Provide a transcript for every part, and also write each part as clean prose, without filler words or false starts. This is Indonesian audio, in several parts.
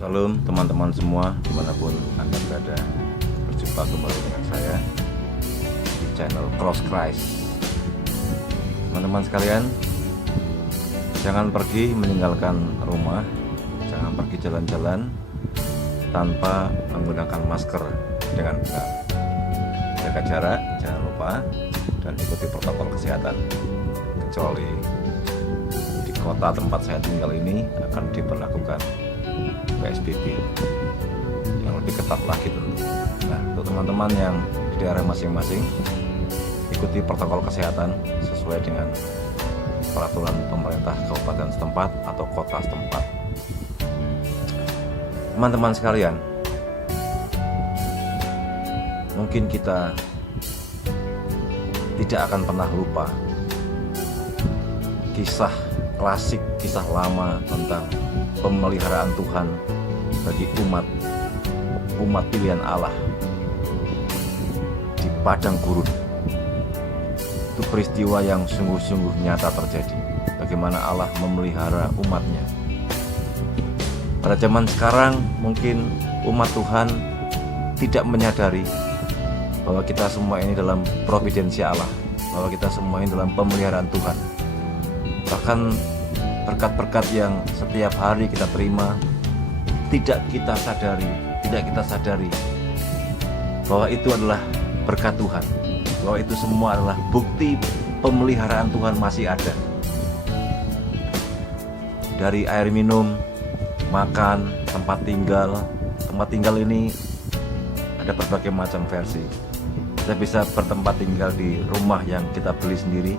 Salam teman-teman semua dimanapun Anda berada. Berjumpa kembali dengan saya di channel Cross Christ. Teman-teman sekalian, jangan pergi meninggalkan rumah, jangan pergi jalan-jalan tanpa menggunakan masker dengan benar. Jaga jarak, jangan lupa, dan ikuti protokol kesehatan. Kecuali di kota tempat saya tinggal ini akan diberlakukan PSBB yang lebih ketat lagi tentu. Nah, untuk teman-teman yang di daerah masing-masing, ikuti protokol kesehatan sesuai dengan peraturan pemerintah kabupaten setempat atau kota setempat. Teman-teman sekalian, mungkin kita tidak akan pernah lupa kisah klasik, kisah lama tentang pemeliharaan Tuhan bagi umat pilihan Allah di padang gurun. Itu peristiwa yang sungguh-sungguh nyata terjadi, bagaimana Allah memelihara umatnya. Pada zaman sekarang mungkin umat Tuhan tidak menyadari bahwa kita semua ini dalam providensi Allah, bahwa kita semua ini dalam pemeliharaan Tuhan. Bahkan berkat-berkat yang setiap hari kita terima tidak kita sadari bahwa itu adalah berkat Tuhan, bahwa itu semua adalah bukti pemeliharaan Tuhan masih ada. Dari air minum, makan, tempat tinggal ini ada berbagai macam versi. Kita bisa bertempat tinggal di rumah yang kita beli sendiri,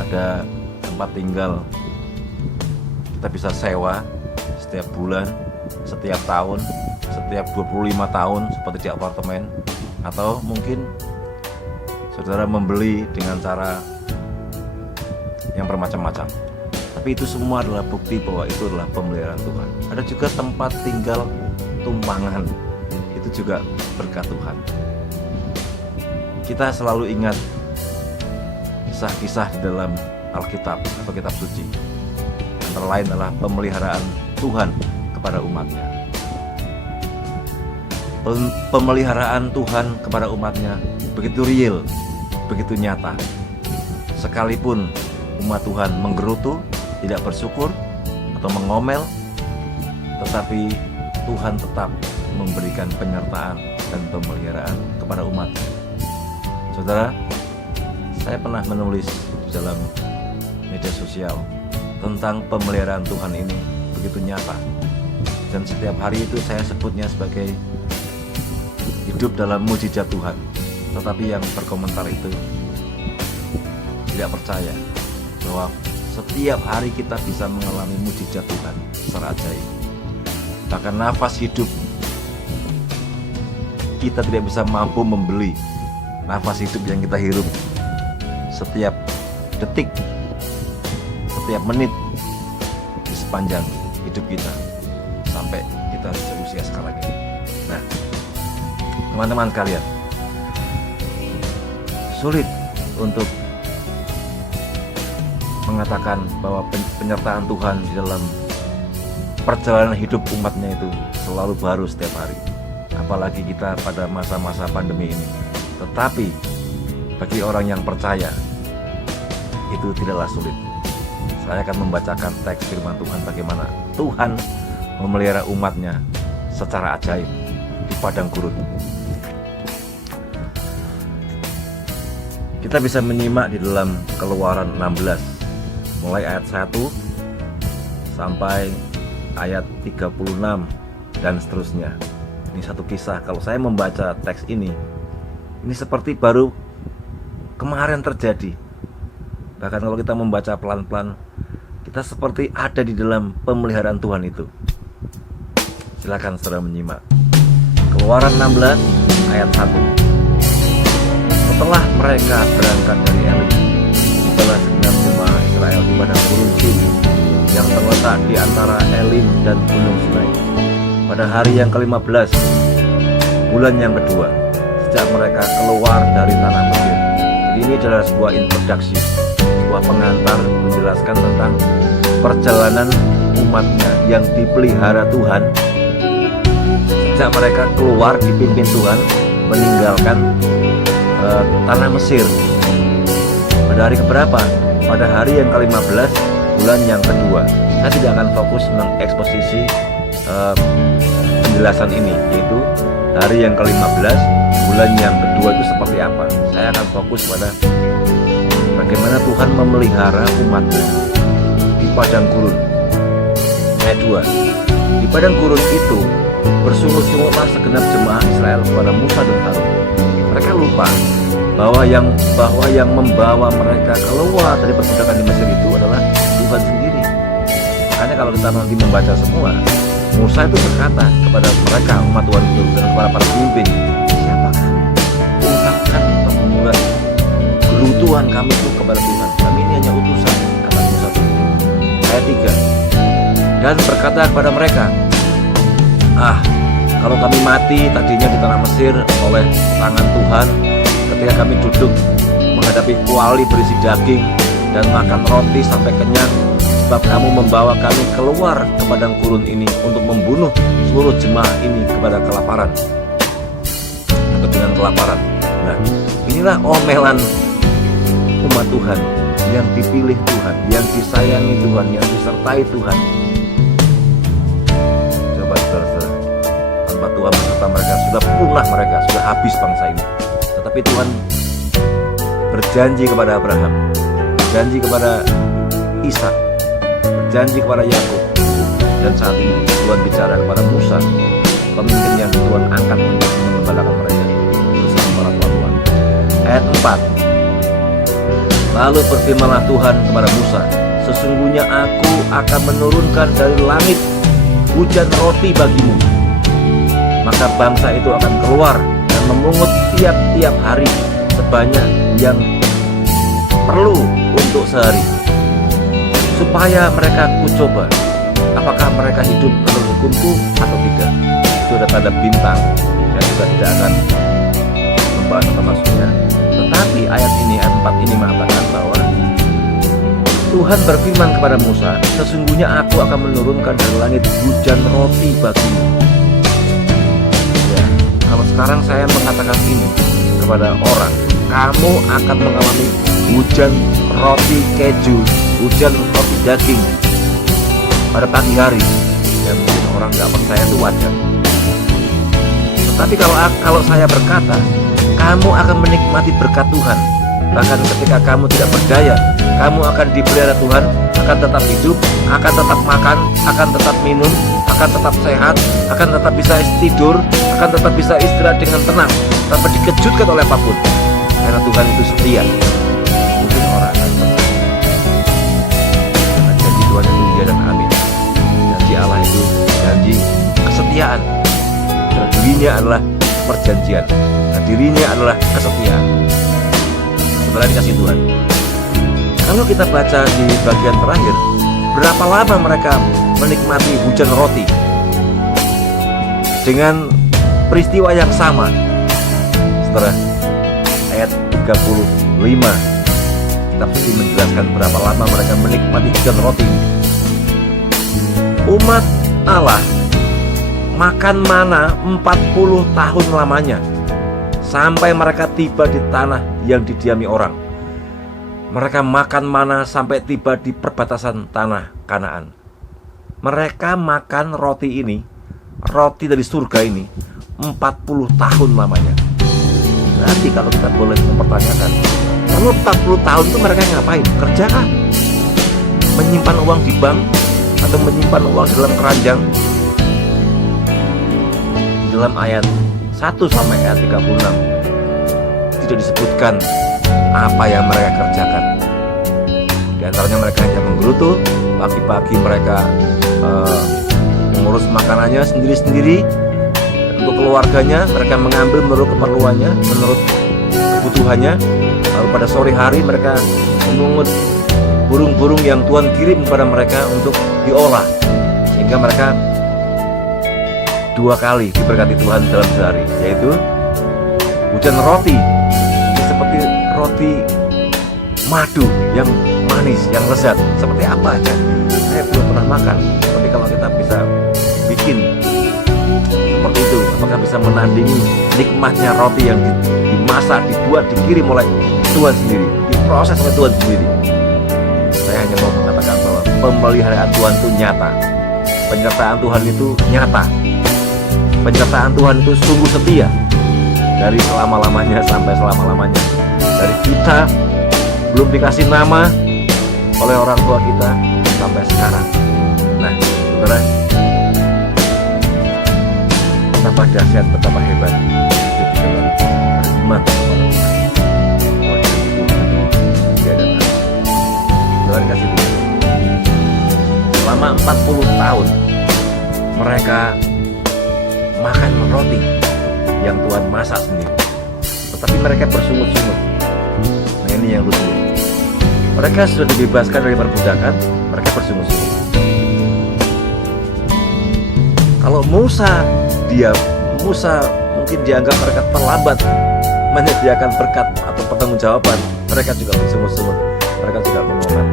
ada tempat tinggal kita bisa sewa setiap bulan, setiap tahun, setiap 25 tahun seperti di apartemen, atau mungkin saudara membeli dengan cara yang bermacam-macam. Tapi itu semua adalah bukti bahwa itu adalah pemeliharaan Tuhan. Ada juga tempat tinggal tumpangan, itu juga berkat Tuhan. Kita selalu ingat kisah-kisah di dalam Alkitab atau kitab suci. Antara lain adalah pemeliharaan Tuhan kepada umatnya. Pemeliharaan Tuhan kepada umatnya begitu real, begitu nyata. Sekalipun umat Tuhan menggerutu, tidak bersyukur atau mengomel, tetapi Tuhan tetap memberikan penyertaan dan pemeliharaan kepada umatnya. Saudara, saya pernah menulis di dalam media sosial tentang pemeliharaan Tuhan ini begitu nyata, dan setiap hari itu saya sebutnya sebagai hidup dalam mujizat Tuhan. Tetapi yang berkomentar itu tidak percaya bahwa setiap hari kita bisa mengalami mujizat Tuhan secara ajaib. Bahkan nafas hidup kita tidak bisa mampu membeli nafas hidup yang kita hirup setiap detik, setiap menit di sepanjang hidup kita sampai kita seusia sekarang ini. Nah, teman-teman sekalian, sulit untuk mengatakan bahwa penyertaan Tuhan di dalam perjalanan hidup umatnya itu selalu baru setiap hari, apalagi kita pada masa-masa pandemi ini. Tetapi bagi orang yang percaya itu tidaklah sulit. Saya akan membacakan teks firman Tuhan bagaimana Tuhan memelihara umatnya secara ajaib di padang gurun. Kita bisa menyimak di dalam Keluaran 16 mulai ayat 1 sampai ayat 36 dan seterusnya. Ini satu kisah. Kalau saya membaca teks ini seperti baru kemarin terjadi. Bahkan kalau kita membaca pelan-pelan, kita seperti ada di dalam pemeliharaan Tuhan itu. Silakan saudara menyimak. Keluaran 16 ayat 1. Setelah mereka berangkat dari Elim, tibalah segenap jemaah Israel di padang gurun Sin yang terletak di antara Elim dan Gunung Sinai pada hari yang ke-15 bulan yang kedua sejak mereka keluar dari tanah Mesir. Jadi ini adalah sebuah introduksi, sebuah pengantar menjelaskan tentang perjalanan umatnya yang dipelihara Tuhan sejak mereka keluar dipimpin Tuhan meninggalkan tanah Mesir. Pada hari keberapa? Pada hari yang ke-15 bulan yang kedua. Saya tidak akan fokus mengeksposisi penjelasan ini, yaitu hari yang ke-15 bulan yang kedua itu seperti apa. Saya akan fokus pada bagaimana Tuhan memelihara umatnya di padang gurun. Ayat 2. Di padang gurun itu bersungut-sungutlah segenap jemaah Israel kepada Musa dan Harun. Mereka lupa bahwa yang membawa mereka keluar dari perbudakan di Mesir itu adalah Tuhan sendiri. Makanya kalau kita nanti membaca semua, Musa itu berkata kepada mereka, umat Tuhan itu, dan kepada para pemimpin, siapa kami? Ungkapkan atau memulai gelutuan kami itu kepada Tuhan. Kami ini hanya utusan, kata Musa itu. Ayat 3. Dan berkata kepada mereka, kalau kami mati tadinya di tanah Mesir oleh tangan Tuhan, ketika kami duduk menghadapi kuali berisi daging dan makan roti sampai kenyang, sebab kamu membawa kami keluar ke padang gurun ini untuk membunuh seluruh jemaah ini kepada kelaparan atau dengan kelaparan. Nah, inilah omelan umat Tuhan yang dipilih Tuhan, yang disayangi Tuhan, yang disertai Tuhan. Coba saudara-saudara, tanpa Tuhan beserta mereka sudah punah, mereka sudah habis bangsa ini. Tetapi Tuhan berjanji kepada Abraham, berjanji kepada Ishak, berjanji kepada Yakub, dan saat ini Tuhan bicara kepada Musa, pemimpin yang Tuhan angkat untuk mengembalakan mereka bersama para Tuhan. Ayat 4. Lalu berfirmanlah Tuhan kepada Musa, sesungguhnya aku akan menurunkan dari langit hujan roti bagimu. Maka bangsa itu akan keluar dan memungut tiap-tiap hari sebanyak yang perlu untuk sehari, supaya mereka kucoba apakah mereka hidup menurut hukumku atau tidak. Itu ada tanda bintang. Saya juga tidak akan membahas atau maksudnya. Tetapi ayat 4 ini mengatakan bahwa Tuhan berfirman kepada Musa, sesungguhnya aku akan menurunkan dari langit hujan roti bagimu. Ya, kalau sekarang saya mengatakan ini kepada orang, kamu akan mengalami hujan roti keju, hujan roti daging pada pagi hari. Ya, mungkin orang nggak percaya itu wajar. Tetapi kalau saya berkata, kamu akan menikmati berkat Tuhan. Bahkan ketika kamu tidak berdaya, kamu akan dipelihara Tuhan, akan tetap hidup, akan tetap makan, akan tetap minum, akan tetap sehat, akan tetap bisa tidur, akan tetap bisa istirahat dengan tenang, tanpa dikejutkan oleh apapun. Karena Tuhan itu setia. Mungkin orang akan percaya. Karena janji Tuhan itu ya dan amin. Janji Allah itu janji kesetiaan. Karena dirinya adalah perjanjian. Nah, dirinya adalah kesetiaan. Setelah dikasih Tuhan. Kalau kita baca di bagian terakhir, berapa lama mereka menikmati hujan roti dengan peristiwa yang sama. Setelah ayat 35, kitab suci menjelaskan berapa lama mereka menikmati hujan roti. Umat Allah makan mana 40 tahun lamanya, sampai mereka tiba di tanah yang didiami orang. Mereka makan mana sampai tiba di perbatasan tanah Kanaan. Mereka makan roti ini, roti dari surga ini, 40 tahun lamanya. Nanti kalau kita boleh mempertanyakan, lalu 40 tahun itu mereka ngapain? Kerja kah? Menyimpan uang di bank? Atau menyimpan uang dalam keranjang? Dalam ayat 1 sampai ayat 36 tidak disebutkan apa yang mereka kerjakan. Di antaranya mereka hanya menggerutu. Pagi-pagi mereka mengurus makanannya sendiri-sendiri untuk keluarganya. Mereka mengambil menurut keperluannya, menurut kebutuhannya. Lalu pada sore hari mereka memungut burung-burung yang Tuhan kirim kepada mereka untuk diolah, sehingga mereka 2 kali diberkati Tuhan dalam sehari, yaitu hujan roti seperti roti madu yang manis, yang lezat. Seperti apa aja? Saya saya belum pernah makan. Tapi kalau kita bisa bikin seperti itu, apakah bisa menandingi nikmatnya roti yang dimasak, dibuat, dikirim oleh Tuhan sendiri, diproses oleh Tuhan sendiri? Saya hanya mau mengatakan bahwa pemeliharaan Tuhan itu nyata, penyertaan Tuhan itu nyata, penyertaan Tuhan itu sungguh setia, dari selama-lamanya sampai selama-lamanya. Dari kita belum dikasih nama oleh orang tua kita sampai sekarang. Nah, saudara, betapa dahsyat, betapa hebat itu di dalam iman kepada Tuhan. Oleh karena itu, dia dan aku, Tuhan kasih Tuhan, selama 40 tahun mereka makan roti yang Tuhan masak sendiri, tetapi mereka bersungut-sungut. Nah, ini yang lucu. Mereka sudah dibebaskan dari perbudakan, mereka bersungut-sungut. Kalau Musa mungkin dianggap mereka terlambat menyediakan berkat atau pertanggungjawaban, mereka juga bersungut-sungut, mereka juga mengomat.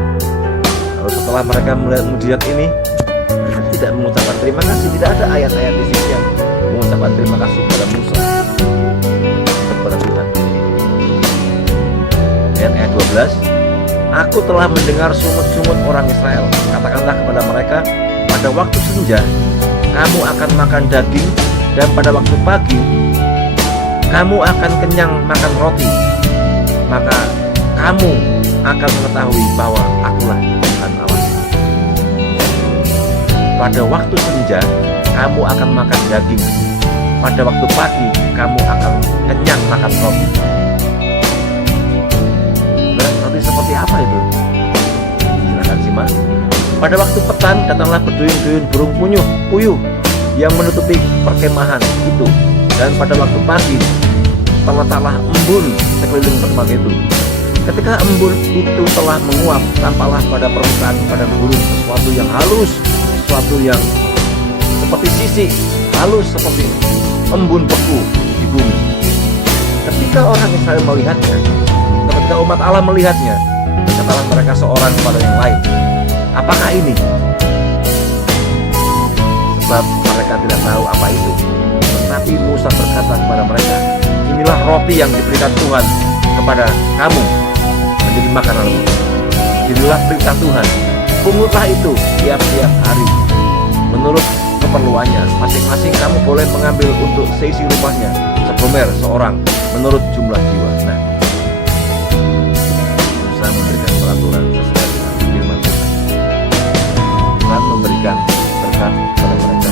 Lalu setelah mereka melihat ini, mereka tidak mengucapkan terima kasih. Tidak ada ayat-ayat di sini yang mengucapkan terima kasih kepada Musa, kepada Tuhan. Ayat 12, aku telah mendengar sungut-sungut orang Israel. Katakanlah kepada mereka, pada waktu senja kamu akan makan daging, dan pada waktu pagi kamu akan kenyang makan roti. Maka kamu akan mengetahui bahwa akulah Tuhan Allah. Pada waktu senja kamu akan makan daging, pada waktu pagi kamu akan kenyang makan roti. Roti seperti apa itu? Silakan simak. Pada waktu petang datanglah berduyun-duyun burung puyuh yang menutupi perkemahan itu, dan pada waktu pagi terletaklah embun sekeliling tempat itu. Ketika embun itu telah menguap, tampaklah pada permukaan padang gurun sesuatu yang halus, sesuatu yang seperti sisik, halus seperti embun beku di bumi. Ketika orang Israel melihatnya, ketika umat Allah melihatnya, katalah mereka seorang kepada yang lain, apakah ini? Sebab mereka tidak tahu apa itu. Tetapi Musa berkata kepada mereka, inilah roti yang diberikan Tuhan kepada kamu menjadi makananmu. Inilah perintah Tuhan, pungutlah itu tiap-tiap hari menurut keperluannya. Masing-masing kamu boleh mengambil untuk seisi rumahnya segomer seorang menurut jumlah jiwa. Nah, Musa memberikan peraturan sesuai dengan firman Tuhan. Tuhan memberikan berkat kepada mereka,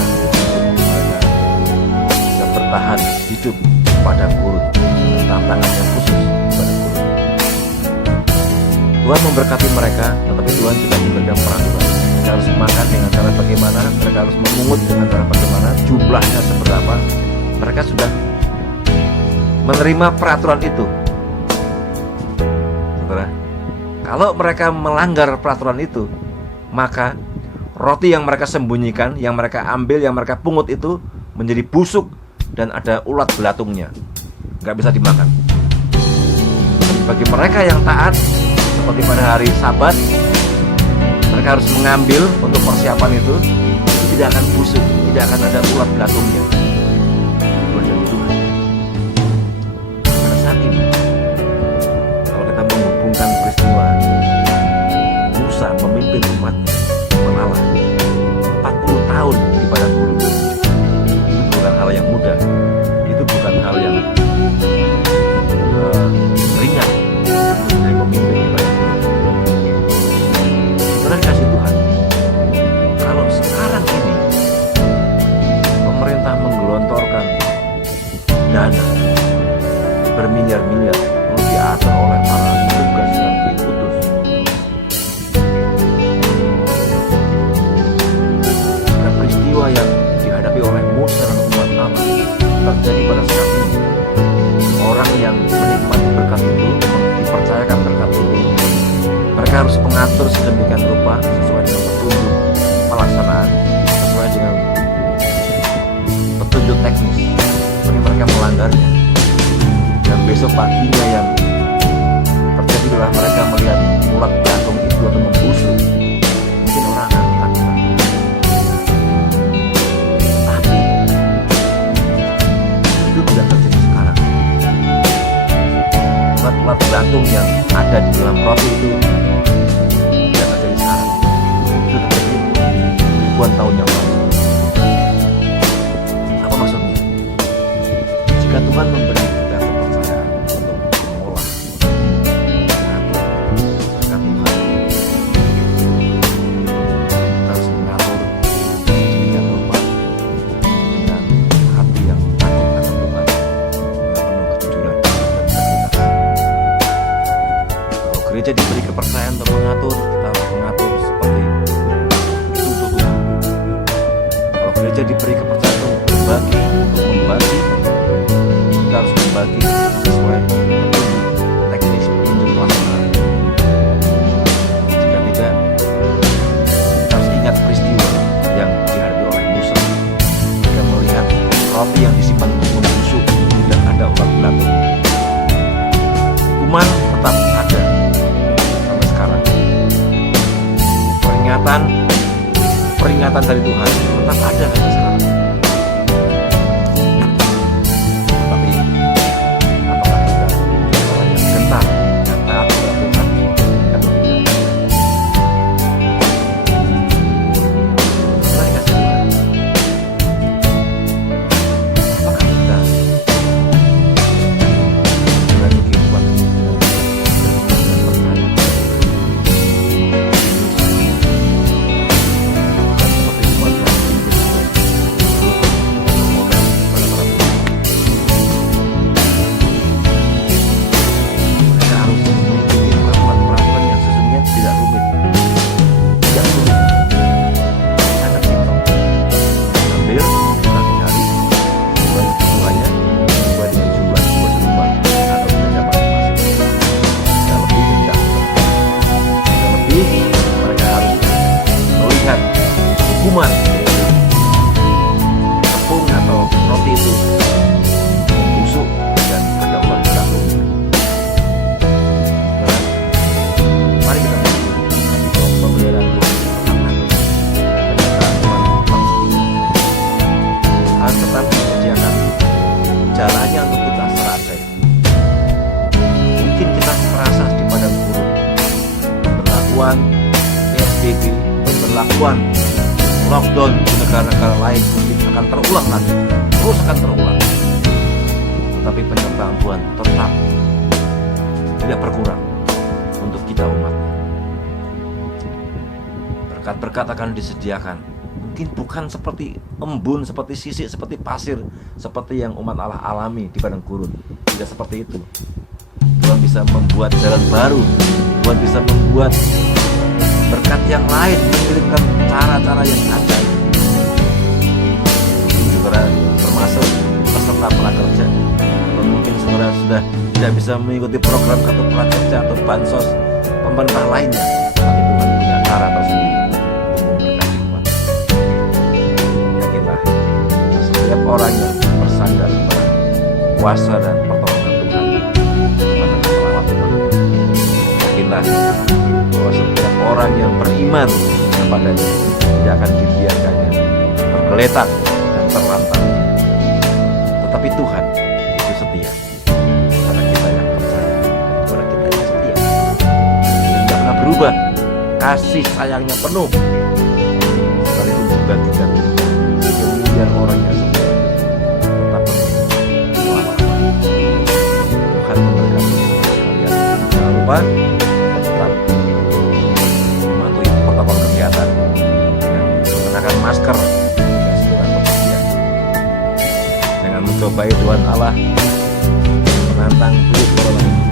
mereka bisa bertahan hidup pada gurun, tantangan yang khusus pada gurun. Tuhan memberkati mereka, tetapi Tuhan juga memberikan peraturan. Mereka harus makan dengan cara bagaimana, mereka harus memungut dengan cara bagaimana, jumlahnya seberapa. Mereka sudah menerima peraturan itu. Saudara, kalau mereka melanggar peraturan itu, maka roti yang mereka sembunyikan, yang mereka ambil, yang mereka pungut itu menjadi busuk dan ada ulat belatungnya, nggak bisa dimakan. Bagi mereka yang taat, seperti pada hari Sabat, mereka harus mengambil untuk persiapan itu tidak akan busuk, tidak akan ada ulat belatungnya. Berdoa Tuhan. Pada saat ini, kalau kita menghubungkan peristiwa Musa memimpin umatnya Allah 40 tahun di padang gurun, itu bukan hal yang mudah, itu bukan hal yang ringan dari pemimpin di padang gurun. Saudara kasih Tuhan, kalau sekarang ini pemerintah menggelontorkan dana bermiliar-miliar untuk diatur oleh para petugas yang diutus, peristiwa yang dihadapi oleh Musa dan umat Allah terjadi pada saat ini. Orang yang menikmati berkat itu, dipercayakan berkat itu, mereka harus mengatur sedemikian rupa sesuai dengan petunjuk pelaksanaan, sesuai dengan petunjuk teknis. Tapi mereka melanggarnya, dan besok paginya yang terjadi adalah mereka melihat ulat belatung itu atau membusuk. Mungkin orang akan ada di dalam roti itu tidak terjadi syarat. Itu terjadi ribuan tahun yang lalu. Apa maksudnya? Jika Tuhan memberi kita kepercayaan untuk mengolah, mengatur berkat Tuhan, kita harus mengatur sedemikian rupa dengan hati yang takut akan Tuhan, dengan penuh kejujuran dan kebenaran. Kalau gereja diberi kepercayaan untuk mengatur, kita harus mengatur seperti itu untuk Tuhan. Kalau gereja diberi kepercayaan untuk berbagi, untuk membagi, kita harus membagi sesuai petunjuk teknis, petunjuk pelaksana. Jika tidak, kita harus ingat peristiwa yang dihadapi oleh Musa ketika melihat roti yang disimpan membusuk dan ada ulat belatung. Kuman tetap ada sampai sekarang. Peringatan dari Tuhan tetap ada sampai sekarang. Tapi apakah kita orang yang gentar dan taat kepada Tuhan atau tidak? Mari kasih Tuhan. Apakah kita berani kehidupan dengan percaya? Seperti umat yang mereka harus mengikuti peraturan-peraturan yang sesungguhnya tidak rumit, tidak sulit, sangat simpel. Ambil satu hari sesuai kebutuhannya, sesuai dengan jumlah jiwa serumah atau gereja masing-masing. Tidak lebih dan tidak kurang. Tidak lebih, mereka harus melihat hukuman tepung atau roti itu membusuk dan ada ulat belatung. Nah, mari kita bersyukur pemeliharaan Tuhan tetap tetap menyediakan jalannya untuk kita serasai. Mungkin kita merasa di padang gurun, pemberlakuan PSBB, pemberlakuan lockdown di negara-negara lain mungkin akan terulang lagi, terus akan terulang. Tetapi penyertaan Tuhan tetap tidak berkurang untuk kita umatnya. Berkat-berkat akan disediakan. Mungkin bukan seperti embun, seperti sisik, seperti pasir, seperti yang umat Allah alami di padang gurun. Tidak seperti itu. Tuhan bisa membuat jalan baru. Tuhan bisa membuat berkat yang lain, mengirimkan cara-cara yang ajaib. Mungkin saudara termasuk peserta prakerja, atau mungkin saudara sudah tidak bisa mengikuti program kartu prakerja atau bansos pemerintah lainnya, tapi Tuhan punya cara tersendiri untuk memberkati umat. Yakinlah, setiap orang yang bersandar pada kuasa dan pertolongan Tuhan akan selamat Tuhan. Yakinlah bahwa setiap orang yang beriman kepadanya tidak akan dibiarkannya tergeletak dan terlantar. Tetapi Tuhan itu setia, karena kita yang percaya dan karena kita yang setia. Dia tidak pernah berubah, kasih sayangnya penuh, sekalipun dibagikan miliar orang yang setia tetap penuh selama-lamanya. Tuhan memberkati kalian. Jangan lupa tetap mematuhi protokol kesehatan dengan menggunakan masker dan segala kebersihan. Dengan mencobai Tuhan Allah menantang virus corona ini,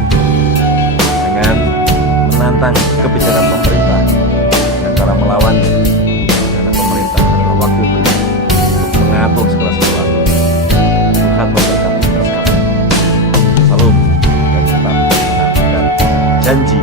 dengan menantang kebijakan pemerintah dan cara melawannya, karena pemerintah adalah wakil Tuhan untuk mengatur segala sesuatu. Tuhan memberkati kita sekalian. Salam dan tetap menantikan janji